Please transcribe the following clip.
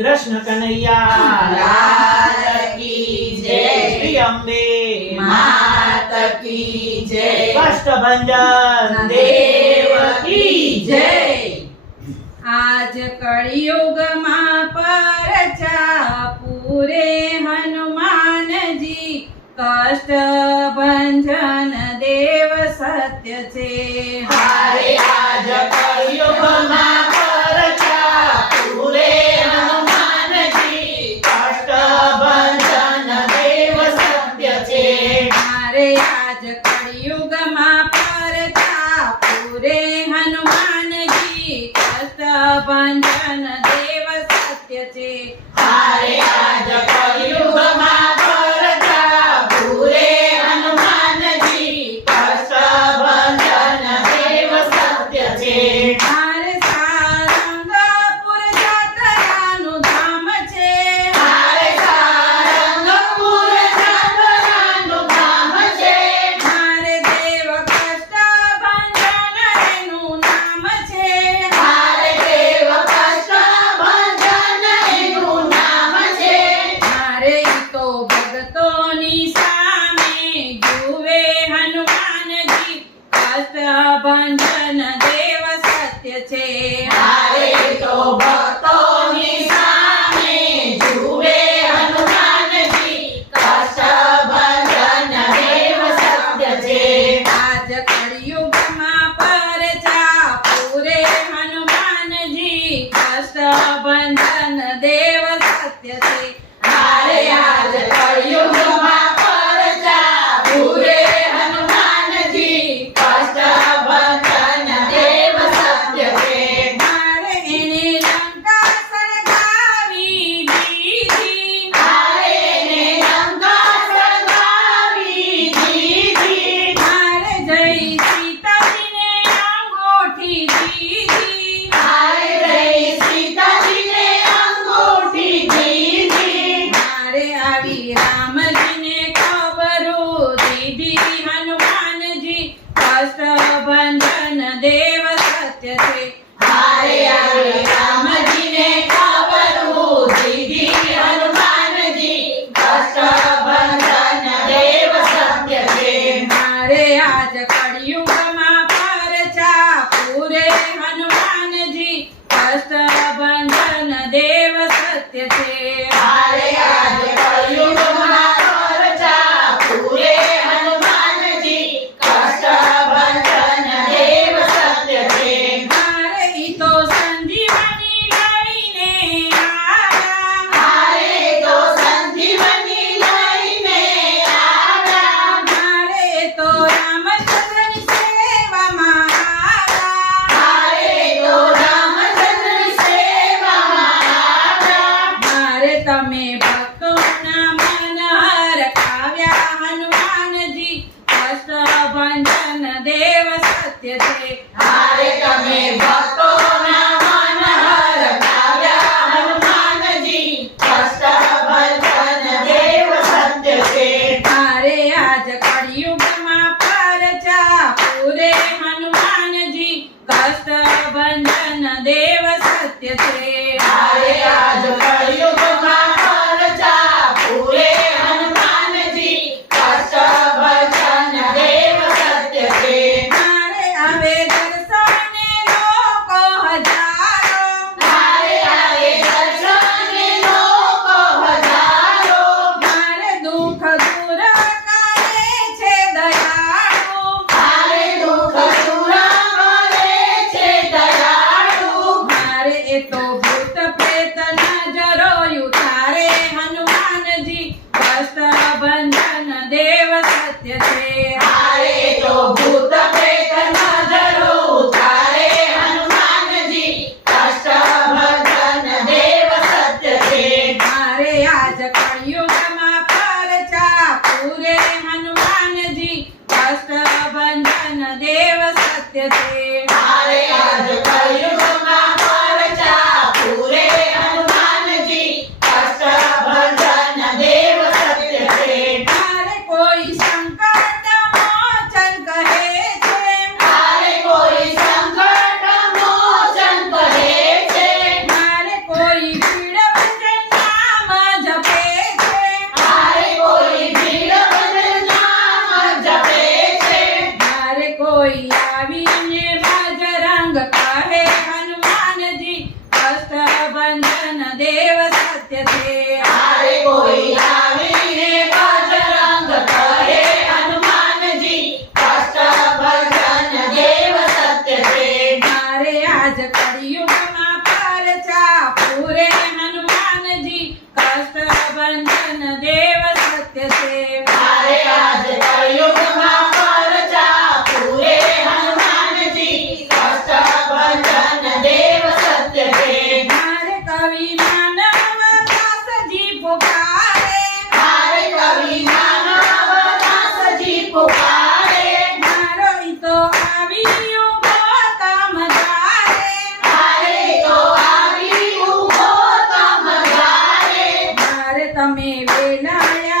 कृष्ण कन्हैया। जय। श्री अम्बे मात की जय। कष्ट भंजन देव की जय। आज कड़ी તારે આજ કહ્યું देव सत्य थे हारे तमें સંયુગમાં પરચા પૂરે હનુમાનજી અષ્ટ બંધન દેવ સત્ય છે não Fernanda. விநாயா